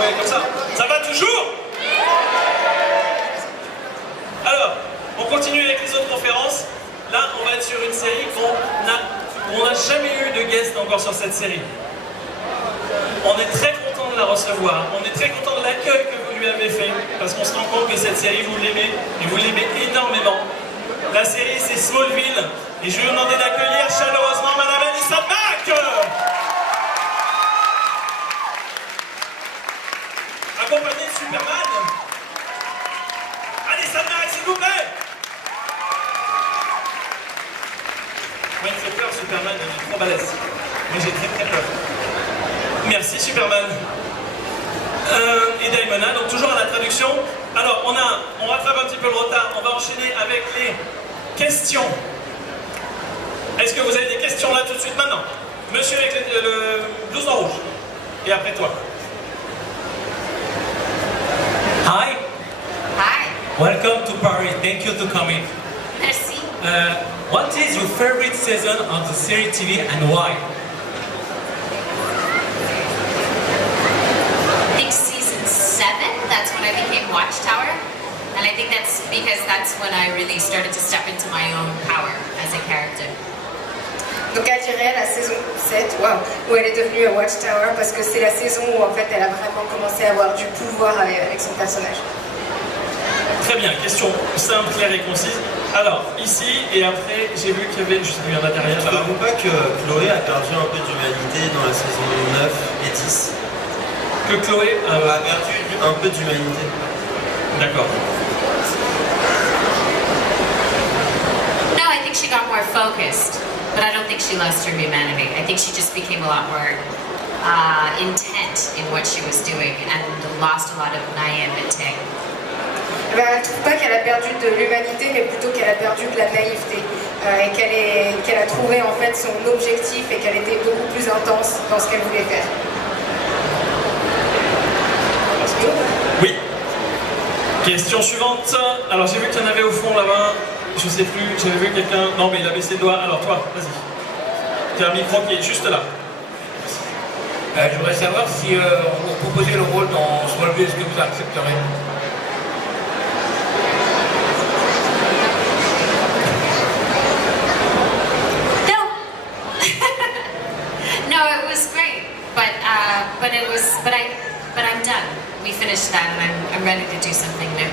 ouais, comme ça. Ça va toujours? Alors, on continue avec les autres conférences. Là, on va être sur une série on n'a jamais eu de guest encore sur cette série. On est très content de la recevoir. On est très content de l'accueil que vous lui avez fait, parce qu'on se rend compte que cette série, vous l'aimez, et vous l'aimez énormément. La série, c'est Smallville, et je vais vous demander d'accueillir chaleureusement Madame Alyssa Mack, accompagnée de Superman. Alyssa Mack, s'il vous plaît. Moi, il me fait peur, Superman, il est trop balèze. Mais j'ai très peur. Merci, Superman. Et Daimona, donc toujours à la traduction. Alors, on rattrape un petit peu le retard. On va enchaîner avec les questions. Est-ce que vous avez des questions là tout de suite maintenant? Monsieur avec le blouson rouge. Et après toi. Hi. Hi. Welcome to Paris. Thank you to coming. Merci. What is your favorite season of the series TV and why? I think season 7, that's when I became Watchtower. And I think that's because that's when I really started to step into my own power as a character. Donc elle dirait la saison 7, où elle est devenue Watchtower, parce que c'est la saison où en fait elle a vraiment commencé à avoir du pouvoir avec son personnage. Très bien, question simple, claire et concise. Alors, ici, et après, j'ai vu qu'il y avait, je sais plus, il y en a derrière. Tu ne trouves pas que Chloé a perdu un peu d'humanité dans la saison 9 et 10? Que Chloé a perdu un peu d'humanité. D'accord. No, I think she got more focused, but I don't think she lost her humanity. I think she just became a lot more intent in what she was doing and lost a lot of naivete. Elle ne trouve pas qu'elle a perdu de l'humanité, mais plutôt qu'elle a perdu de la naïveté. Et qu'elle a trouvé en fait son objectif et qu'elle était beaucoup plus intense dans ce qu'elle voulait faire. Oui. Question suivante. Alors j'ai vu qu'il y en avait au fond là-bas. Je sais plus, j'avais vu quelqu'un. Non mais il a baissé le doigt. Alors toi, vas-y. Tu as un micro qui est juste là. Je voudrais savoir si on vous proposait le rôle dans Smallville, est-ce que vous accepterez? But I'm done. We finished that and I'm ready to do something new.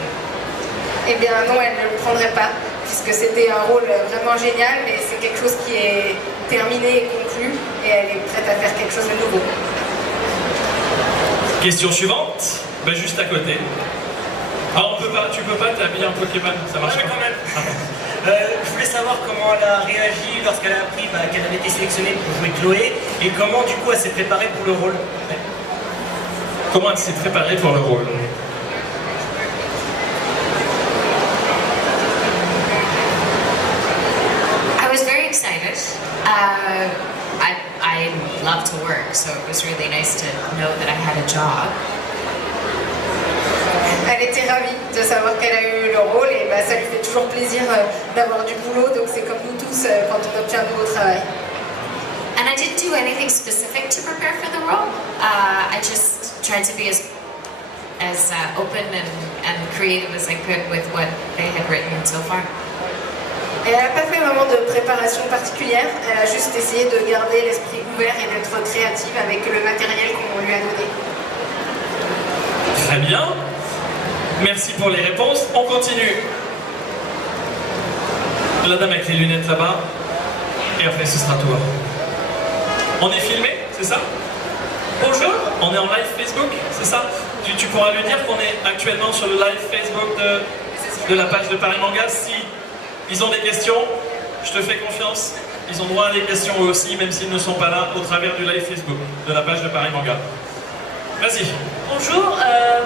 Eh bien non, elle ne le prendrait pas, puisque c'était un rôle vraiment génial, mais c'est quelque chose qui est terminé et conclu, et elle est prête à faire quelque chose de nouveau. Question suivante, ben juste à côté. Ah, tu peux pas t'habiller en Pokémon, ça marche pas. Quand même. Je voulais savoir comment elle a réagi lorsqu'elle a appris qu'elle avait été sélectionnée pour jouer Chloé, et comment du coup elle s'est préparée pour le rôle. Comment elle s'est préparée pour le rôle? I was very excited. I love to work, so it was really nice to know that I had a job. Elle était ravie de savoir qu'elle a eu le rôle, et ça lui fait toujours plaisir d'avoir du boulot, donc c'est comme nous tous quand on obtient un nouveau travail. And I didn't do anything specific to prepare for the role. I just tried to be as open and creative as I could with what they had written so far. Elle n'a pas fait vraiment de préparation particulière, elle a juste essayé de garder l'esprit ouvert et d'être créative avec le matériel qu'on lui a donné. Très bien. Merci pour les réponses. On continue. La dame avec les lunettes là-bas. Et après ce sera toi. On est filmé, c'est ça? Bonjour. On est en live Facebook, c'est ça? Tu pourras lui dire qu'on est actuellement sur le live Facebook de la page de Paris Manga. Si ils ont des questions, je te fais confiance. Ils ont droit à des questions eux aussi, même s'ils ne sont pas là, au travers du live Facebook de la page de Paris Manga. Vas-y. Bonjour,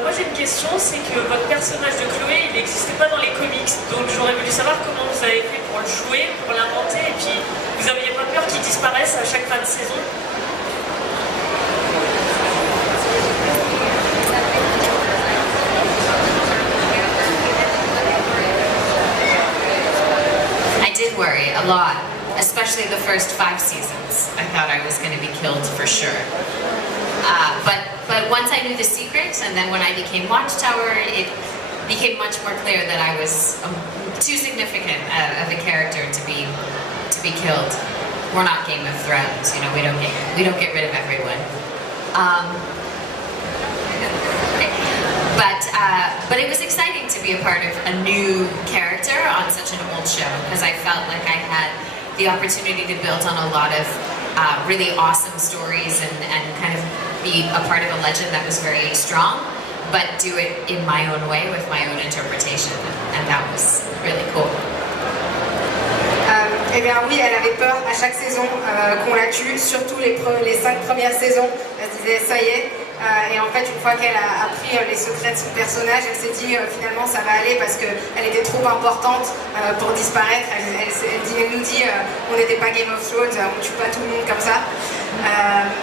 moi j'ai une question, c'est que votre personnage de Chloé, il n'existait pas dans les comics, donc j'aurais voulu savoir comment vous avez fait pour le jouer, pour l'inventer, et puis vous n'aviez pas peur qu'il disparaisse à chaque fin de saison? I did worry a lot, especially the first 5 seasons. I thought I was going to be killed for sure. But once I knew the secret, and then when I became Watchtower, it became much more clear that I was too significant of a character to be killed. We're not Game of Thrones, you know. We don't get rid of everyone. But it was exciting to be a part of a new character on such an old show, because I felt like I had the opportunity to build on a lot of really awesome stories and kind of be a part of a legend that was very strong, but do it in my own way with my own interpretation, and that was really cool. Eh bien oui, elle avait peur à chaque saison qu'on la tue, surtout les 5 premières saisons. Elle se disait ça y est. Et en fait, une fois qu'elle a appris les secrets de son personnage, elle s'est dit finalement ça va aller parce qu'elle était trop importante pour disparaître. Elle nous dit on n'était pas Game of Thrones, on tue pas tout le monde comme ça.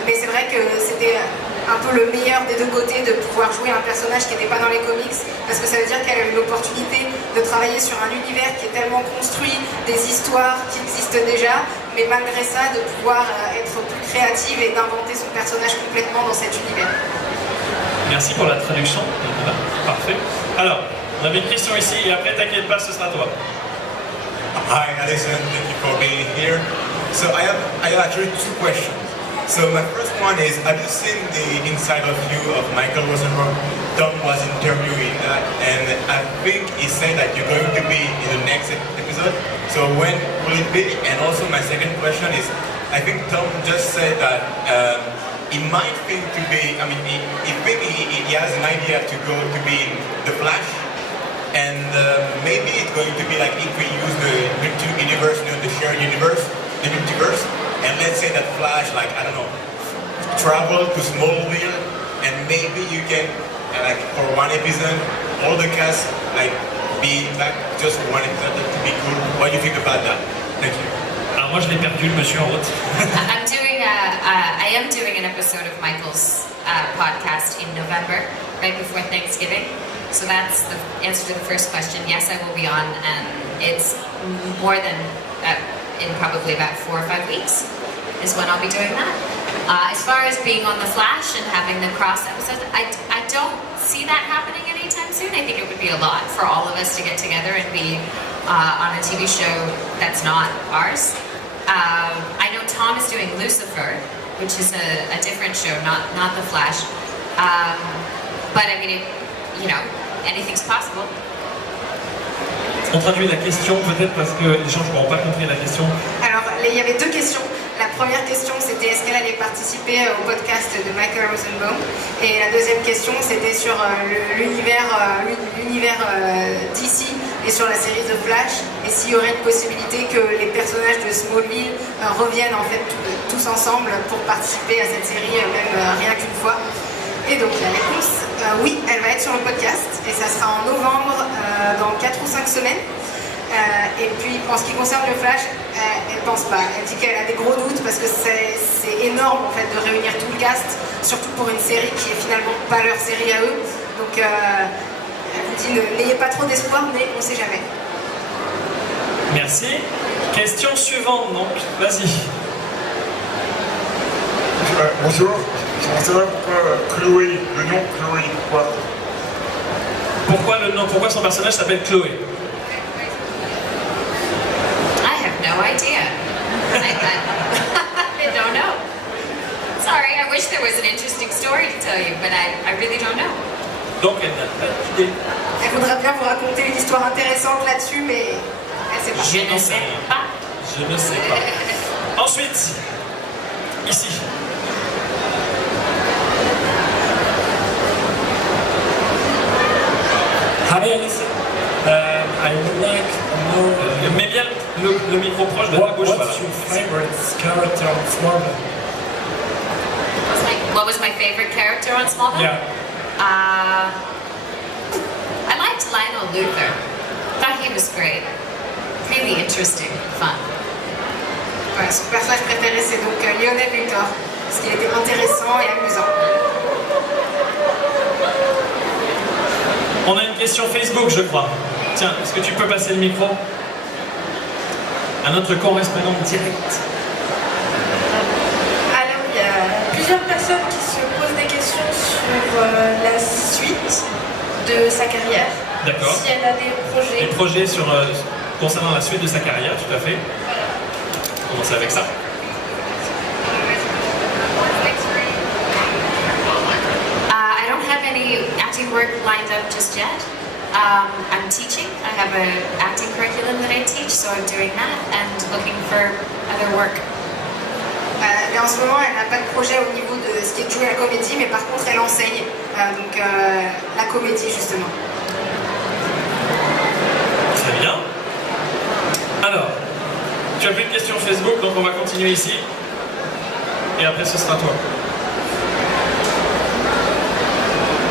Mais c'est vrai que c'était un peu le meilleur des deux côtés de pouvoir jouer un personnage qui n'était pas dans les comics, parce que ça veut dire qu'elle a eu l'opportunité de travailler sur un univers qui est tellement construit, des histoires qui existent déjà, mais malgré ça de pouvoir être plus créative et d'inventer son personnage complètement dans cet univers. Merci pour la traduction. Parfait. Alors, on avait une question ici et après, t'inquiète pas, ce sera toi. Hi, Alison. Thank you for being here. So I have actually 2 questions. So my first one is, have you seen the inside of you of Michael Rosenbaum? Tom was interviewing that, and I think he said that you're going to be in the next episode. So when will it be? And also my second question is, I think Tom just said that he might think to be, I mean, he has an idea to go to be in The Flash, and maybe it's going to be like if we use the universe, you know, the shared universe, the multiverse, and let's say that Flash, like, I don't know, travel to Smallville, and maybe you can, like, for one episode, all the cast, like, be back just for one episode. That would be cool. What do you think about that? Thank you. Alors moi, je l'ai perdu, le monsieur en route. I am doing an episode of Michael's podcast in November, right before Thanksgiving. So that's the answer to the first question. Yes, I will be on, and it's more than in probably about 4 or 5 weeks is when I'll be doing that. As far as being on The Flash and having the cross episodes, I don't see that happening anytime soon. I think it would be a lot for all of us to get together and be on a TV show that's not ours. I know Tom is doing Lucifer, which is a different show, not The Flash. But I mean, you know, anything's possible. On traduit la question peut-être parce que les gens n'auront pas compris la question. Alors, il y avait 2 questions. La première question, c'était est-ce qu'elle allait participer au podcast de Michael Rosenbaum? Et la deuxième question, c'était sur l'univers DC et sur la série The Flash, et s'il y aurait une possibilité que les personnages de Smallville reviennent en fait tous ensemble pour participer à cette série, même rien qu'une fois. Et donc la réponse, oui, elle va être sur le podcast, et ça sera en novembre, dans 4 ou 5 semaines. Et puis en ce qui concerne le Flash, elle pense pas. Elle dit qu'elle a des gros doutes parce que c'est énorme en fait de réunir tout le cast, surtout pour une série qui est finalement pas leur série à eux. Donc elle vous dit n'ayez pas trop d'espoir, mais on sait jamais. Merci. Question suivante donc, vas-y. Bonjour, je voudrais savoir pourquoi Chloé, le nom Chloé, pourquoi? Pourquoi le nom, pourquoi son personnage s'appelle Chloé? No idea. I don't know. Sorry, I wish there was an interesting story to tell you, but I really don't know. Donc elle n'a pas d'idée. Elle voudrait bien vous raconter une histoire intéressante là-dessus, mais elle sait pas. Je ne sais pas. Je ne sais pas. Ensuite, ici. Hi Alison. I would like to know. Mets bien le micro proche de la bouche. What's your favorite character on Smallville? What was my favorite character on Smallville? Yeah. I liked Lionel Luthor. Thought he was great. Really interesting, fun. Voilà, son personnage préféré c'est donc Lionel Luthor, parce qu'il était intéressant et amusant. On a une question Facebook, je crois. Tiens, est-ce que tu peux passer le micro à notre correspondant direct? Alors, il y a plusieurs personnes qui se posent des question sur la suite de sa carrière. D'accord. Si elle a des projets. Des projets concernant la suite de sa carrière, tout à fait. On commence avec ça. I don't have any acting work lined up just yet. I'm teaching. I have an acting curriculum that I teach, so I'm doing that and looking for other work. Mais en ce moment, elle n'a pas de projet au niveau de ce qui est de jouer la comédie, mais par contre, elle enseigne la comédie justement. Très bien. Alors, tu as plus de questions Facebook, donc on va continuer ici. Et après, ce sera toi.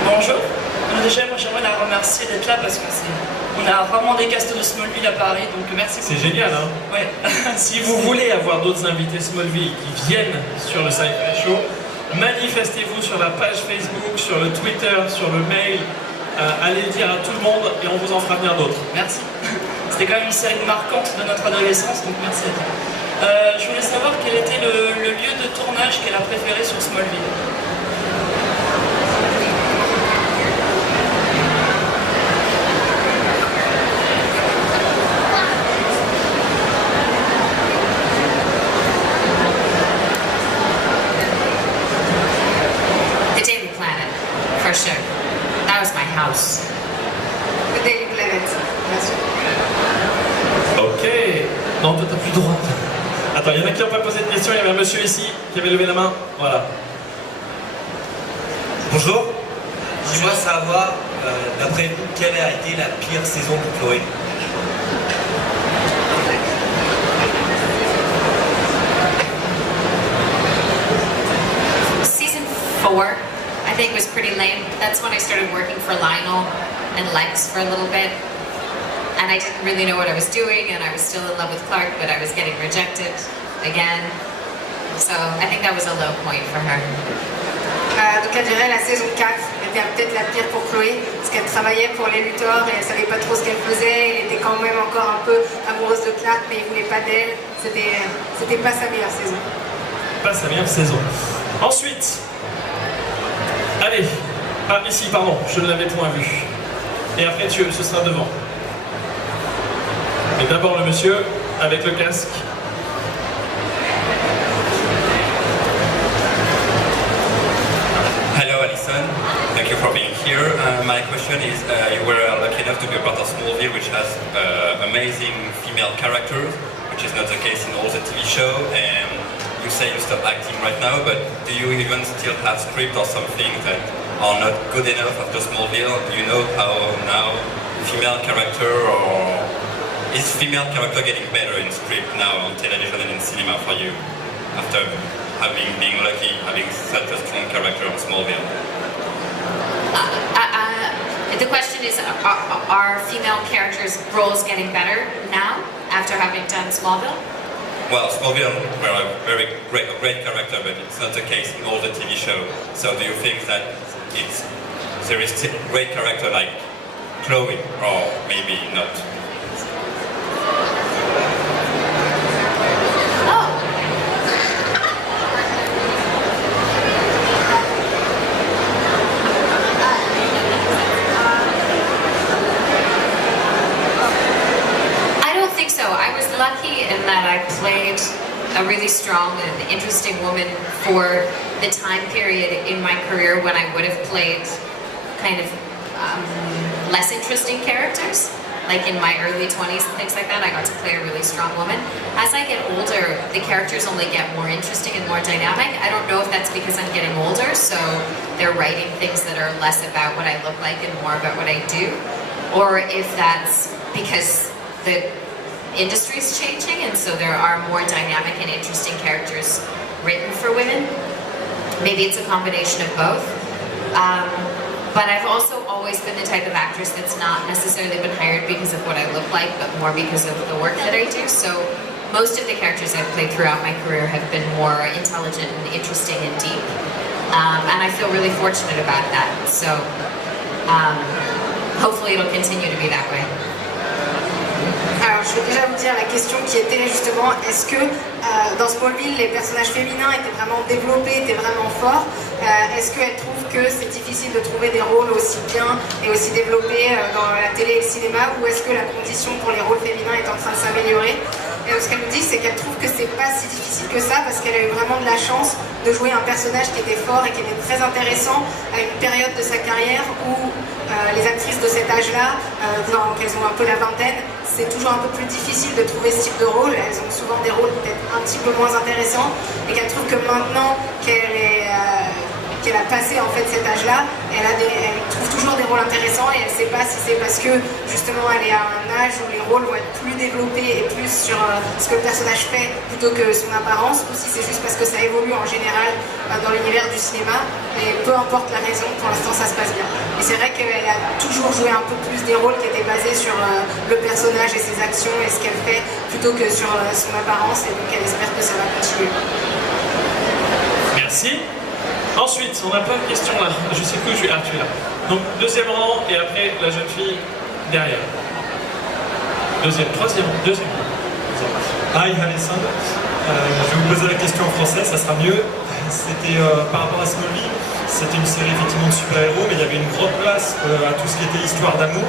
Bonjour. Déjà, moi j'aimerais la remercier d'être là parce qu'on a vraiment des castes de Smallville à Paris, donc merci beaucoup. C'est génial, hein? Ouais. Si vous voulez avoir d'autres invités Smallville qui viennent sur le Sci-Fi Show, manifestez-vous sur la page Facebook, sur le Twitter, sur le mail. Allez le dire à tout le monde et on vous en fera venir d'autres. Merci. C'était quand même une série marquante de notre adolescence, donc merci à toi. Je voulais savoir quel était le lieu de tournage qu'elle a préféré sur Smallville. The Daily Planet, for sure. That was my house. The Daily Planet, bien sûr. Ok. Non, toi t'as plus droit. Attends, il y en a qui n'ont pas posé de questions. Il y avait un monsieur ici qui avait levé la main. Voilà. Bonjour. J'aimerais savoir, d'après vous, quelle a été la pire saison pour Chloé? Season 4, I think, was pretty lame. That's when I started working for Lionel and Lex for a little bit. And I didn't really know what I was doing, and I was still in love with Clark, but I was getting rejected again. So I think that was a low point for her. Donc elle dirait la saison 4 était peut-être la pire pour Chloé, parce qu'elle travaillait pour les Luthor et elle savait pas trop ce qu'elle faisait. Elle était quand même encore un peu amoureuse de Clark, mais il voulait pas d'elle. C'était pas sa meilleure saison. Pas sa meilleure saison. Ensuite, allez, ici, pardon, je ne l'avais point vu. Et après, ce sera devant. Mais d'abord le monsieur avec le casque. Hello, Alison. Thank you for being here. My question is, you were lucky enough to be a part of Smallville, which has amazing female characters, which is not the case in all the TV show. And you say you stop acting right now, but do you even still have script or something that are not good enough after Smallville? Do you know how now female character or is female character getting better in script now on television and in cinema for you after being lucky, having such a strong character on Smallville? The question is, are female characters' roles getting better now after having done Smallville? Well, Smallville were a great character, but it's not the case in all the TV show. So do you think that there is still great character like Chloe, or maybe not? Lucky in that I played a really strong and interesting woman for the time period in my career when I would have played kind of less interesting characters. Like in my early 20s and things like that, I got to play a really strong woman. As I get older, the characters only get more interesting and more dynamic. I don't know if that's because I'm getting older, so they're writing things that are less about what I look like and more about what I do, or if that's because the industry's changing and so there are more dynamic and interesting characters written for women. Maybe it's a combination of both. But I've also always been the type of actress that's not necessarily been hired because of what I look like, but more because of the work that I do. So most of the characters I've played throughout my career have been more intelligent and interesting and deep. And I feel really fortunate about that. So hopefully it'll continue to be that way. Alors, je vais déjà vous dire la question qui était justement, est-ce que dans Smallville, les personnages féminins étaient vraiment développés, étaient vraiment forts? Est-ce qu'elle trouve que c'est difficile de trouver des rôles aussi bien et aussi développés dans la télé et le cinéma, ou est-ce que la condition pour les rôles féminins est en train de s'améliorer? Et ce qu'elle me dit, c'est qu'elle trouve que c'est pas si difficile que ça, parce qu'elle a eu vraiment de la chance de jouer un personnage qui était fort et qui était très intéressant à une période de sa carrière où les actrices de cet âge-là, qu'elles ont un peu la vingtaine, c'est toujours un peu plus difficile de trouver ce type de rôle. Elles ont souvent des rôles peut-être un petit peu moins intéressants, et qu'elle trouve que maintenant qu'elle a passé en fait cet âge-là, elle trouve toujours des rôles intéressants, et elle ne sait pas si c'est parce que justement elle est à un âge où les rôles vont être plus développés et plus sur ce que le personnage fait plutôt que son apparence, ou si c'est juste parce que ça évolue en général dans l'univers du cinéma. Mais peu importe la raison, pour l'instant ça se passe bien. Et c'est vrai qu'elle a toujours joué un peu plus des rôles qui étaient basés sur le personnage et ses actions et ce qu'elle fait, plutôt que sur son apparence, et donc elle espère que ça va continuer. Merci. Ensuite, on a plein de questions là. Je sais plus où je suis. Ah, tu es là. Donc, deuxième rang, et après la jeune fille derrière. Troisième. Hi Alessandre. Je vais vous poser la question en français, ça sera mieux. C'était par rapport à Smallville. C'était une série effectivement de super-héros, mais il y avait une grande place à tout ce qui était histoire d'amour.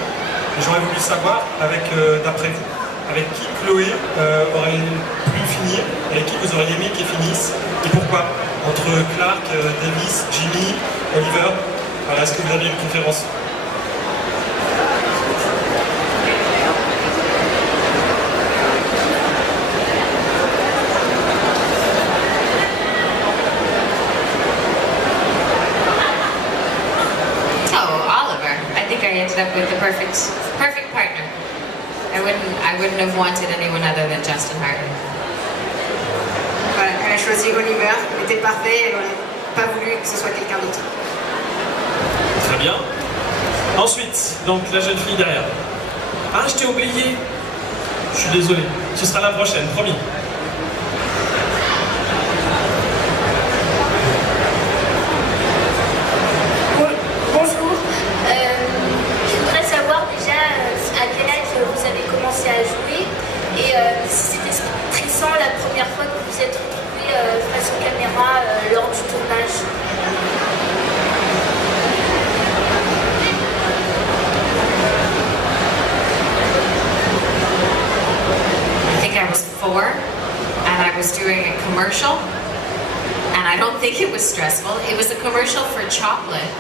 Et j'aurais voulu savoir, d'après vous, avec qui Chloé aurait pu finir, avec qui vous auriez aimé qu'elle finisse, et pourquoi? Entre Clark, Davis, Jimmy, Oliver, voilà, est-ce que vous avez une préférence? I ended up with the perfect partner. I wouldn't have wanted anyone other than Justin Hartley. Voilà, elle a choisi Oliver, il était parfait, elle n'aurait pas voulu que ce soit quelqu'un d'autre. Très bien. Ensuite, donc la jeune fille derrière. Ah, je t'ai oublié. Je suis désolé. Ce sera la prochaine, promis. Bonjour. Je voudrais savoir déjà à quel âge vous avez commencé à jouer, et si c'était stressant la première fois que vous êtes retrouvé face aux caméras lors du tournage. I think I was 4 and I was doing a commercial, and I don't think it was stressful. It was a commercial for chocolate,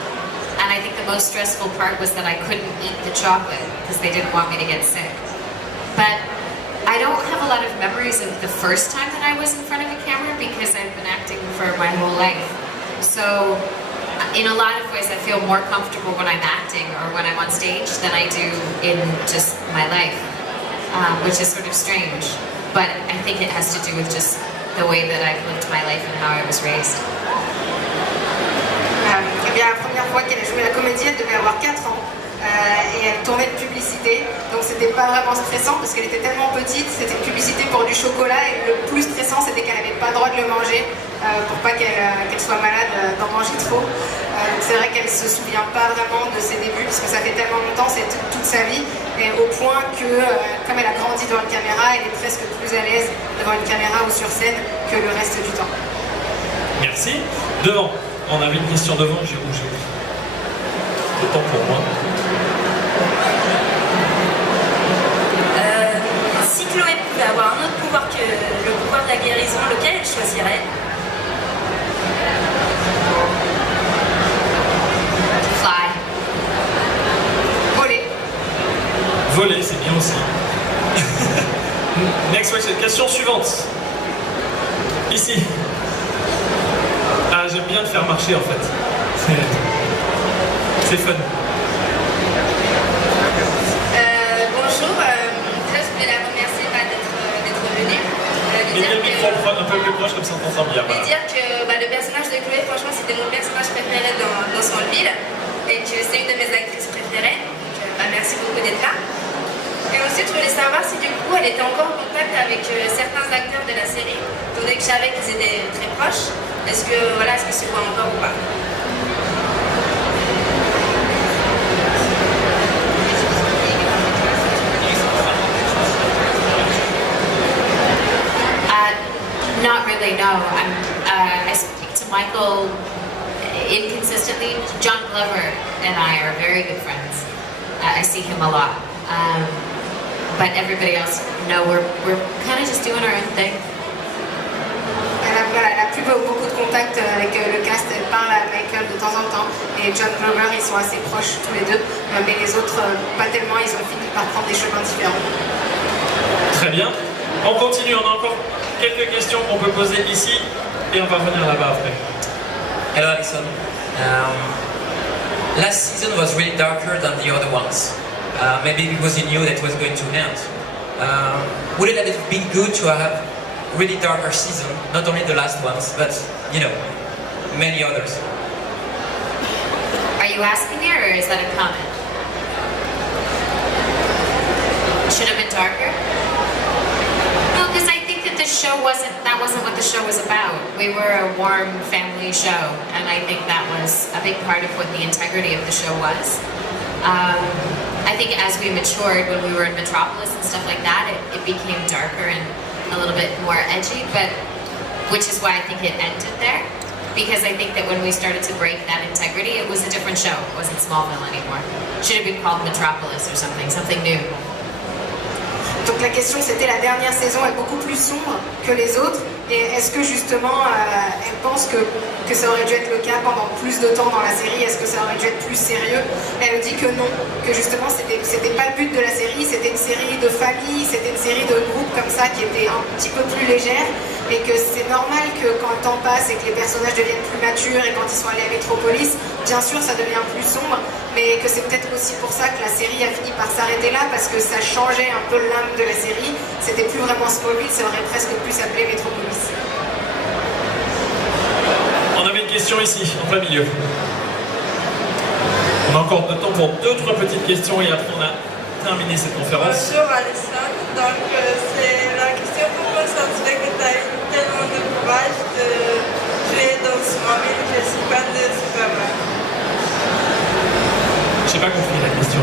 and I think the most stressful part was that I couldn't eat the chocolate because they didn't want me to get sick. But I don't have a lot of memories of the first time that I was in front of a camera because I've been acting for my whole life. So in a lot of ways I feel more comfortable when I'm acting or when I'm on stage than I do in just my life, which is sort of strange. But I think it has to do with just the way that I've lived my life and how I was raised. Eh bien, la première fois qu'elle a joué la comédie, elle devait avoir 4 ans. Et elle tournait de publicité, donc c'était pas vraiment stressant parce qu'elle était tellement petite. C'était une publicité pour du chocolat, et le plus stressant c'était qu'elle n'avait pas le droit de le manger pour pas qu'elle soit malade d'en manger trop. Donc c'est vrai qu'elle se souvient pas vraiment de ses débuts parce que ça fait tellement longtemps, c'est toute sa vie, et au point que comme elle a grandi devant une caméra, elle est presque plus à l'aise devant une caméra ou sur scène que le reste du temps. Merci. Devant, on avait une question devant, j'ai bougé. Le temps pour moi. Si Chloé pouvait avoir un autre pouvoir que le pouvoir de la guérison, lequel elle choisirait? Fly. Voler. Voler, c'est bien aussi. Next question suivante. Ici. Ah, j'aime bien le faire marcher en fait. C'est fun. Bonjour, déjà je voulais la remercier d'être venue. Mettez le micro un peu plus proche comme ça on t'entend bien. Et dire que le personnage de Chloé, franchement, c'était mon personnage préféré dans Smallville, et que c'est une de mes actrices préférées. Donc merci beaucoup d'être là. Et ensuite, je voulais savoir si du coup elle était encore en contact avec certains acteurs de la série, étant donné que je savais qu'ils étaient très proches. Est-ce que se voit encore ou pas? not really, no. I speak to Michael inconsistently. John Glover and I are very good friends. I see him a lot. But everybody else, no, we're kind of just doing our own thing. Elle a plus beaucoup de contacts avec le cast, elle parle à Michael de temps en temps. Et John Glover, ils sont assez proches tous les deux. Mais les autres, pas tellement, ils ont fini par prendre des chemins différents. Très bien. On continue, on a encore quelques questions qu'on peut poser ici et on va revenir là-bas après. Hello Alison. Last season was really darker than the other ones. Maybe because you knew that it was going to end. Would it have been good to have really darker season, not only the last ones, but you know, many others? Are you asking me or is that a comment? Should have been darker? No, because I think that that wasn't what the show was about. We were a warm family show, and I think that was a big part of what the integrity of the show was. I think as we matured when we were in Metropolis and stuff like that, it became darker and a little bit more edgy, but which is why I think it ended there. Because I think that when we started to break that integrity, it was a different show. It wasn't Smallville anymore. It should have been called Metropolis or something new. Donc la question c'était la dernière saison est beaucoup plus sombre que les autres et est-ce que justement elle pense que ça aurait dû être le cas pendant plus de temps dans la série, est-ce que ça aurait dû être plus sérieux? Elle dit que non, que justement c'était pas le but de la série, c'était une série de famille, c'était une série de groupes comme ça qui était un petit peu plus légère et que c'est normal que quand le temps passe et que les personnages deviennent plus matures et quand ils sont allés à Metropolis, bien sûr ça devient plus sombre, mais que c'est peut-être aussi pour ça que la série a fini par s'arrêter là parce que ça changeait un peu l'âme de la série, c'était plus vraiment Smallville, ça aurait presque pu s'appeler Metropolis. On avait une question ici, en plein milieu. On a encore de temps pour 2-3 petites questions et après on a terminé cette conférence. Bonjour Alison, donc c'est la question pourquoi ça se fait que tu as eu tellement de courage de jouer dans Smallville, je suis fan de Superman. J'ai pas compris la question.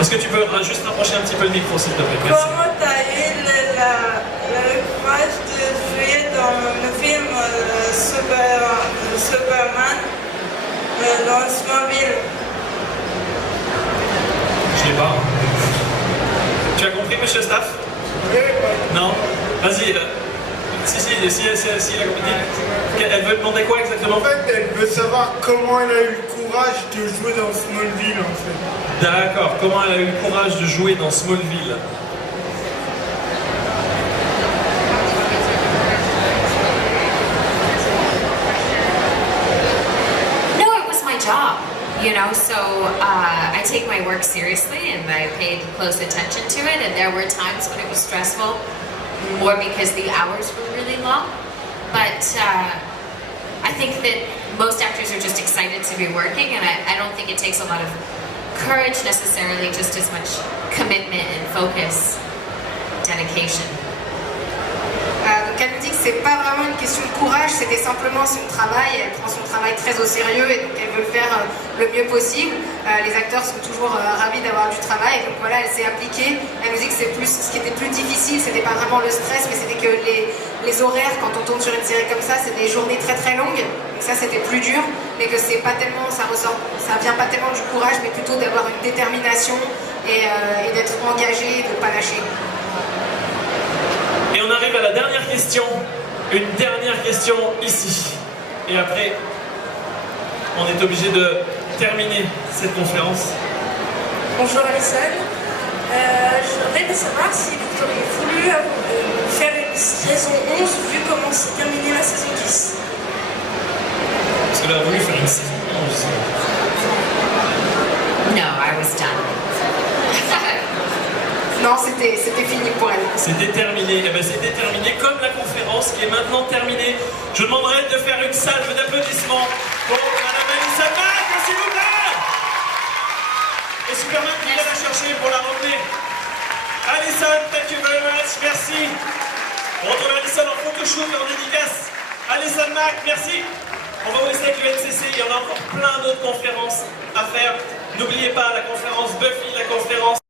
Est-ce que tu peux juste rapprocher un petit peu le micro s'il te plaît? Merci. Comment tu as eu le courage de jouer dans le film Superman dans Smallville? Je l'ai pas. Tu as compris, monsieur Staff? Oui. Non? Vas-y. Si, elle a compris. Elle veut demander quoi exactement? En fait, elle veut savoir comment elle a eu le courage de jouer dans Smallville, en fait. D'accord. Comment elle a eu le courage de jouer dans Smallville? No, it was my job. You know, so I take my work seriously and I paid close attention to it, and there were times when it was stressful, more because the hours were really long. But I think that most actors are just excited to be working, and I don't think it takes a lot of courage necessarily, just as much commitment and focus, dedication. Donc elle nous dit que c'est pas vraiment une question de courage, c'était simplement son travail, elle prend son travail très au sérieux et donc elle veut le faire le mieux possible. Les acteurs sont toujours ravis d'avoir du travail et donc voilà, elle s'est appliquée. Elle nous dit que ce qui était plus difficile, c'était pas vraiment le stress, mais c'était que les horaires, quand on tourne sur une série comme ça, c'est des journées très très longues, donc ça c'était plus dur, mais que c'est pas tellement, ça vient pas tellement du courage, mais plutôt d'avoir une détermination et d'être engagé, de pas lâcher. Et on arrive à la dernière question, une dernière question ici. Et après, on est obligé de terminer cette conférence. Bonjour Alison, je voudrais savoir si vous auriez voulu faire une saison 11 vu comment s'est terminée la saison 10. Est-ce qu'elle a voulu faire une saison 11? No, I was done. Non, c'était fini pour elle. C'était terminé. Eh ben, c'était terminé comme la conférence qui est maintenant terminée. Je demanderai de faire une salve d'applaudissements pour Madame Alison Mack, s'il vous plaît. Et Superman qui vient la chercher pour la ramener. Alison, thank you very much, merci. On retrouve Alison en photoshoot et en dédicace. Alison Mack, merci. On va vous laisser avec le NCC, il y en a encore plein d'autres conférences à faire. N'oubliez pas la conférence Buffy, la conférence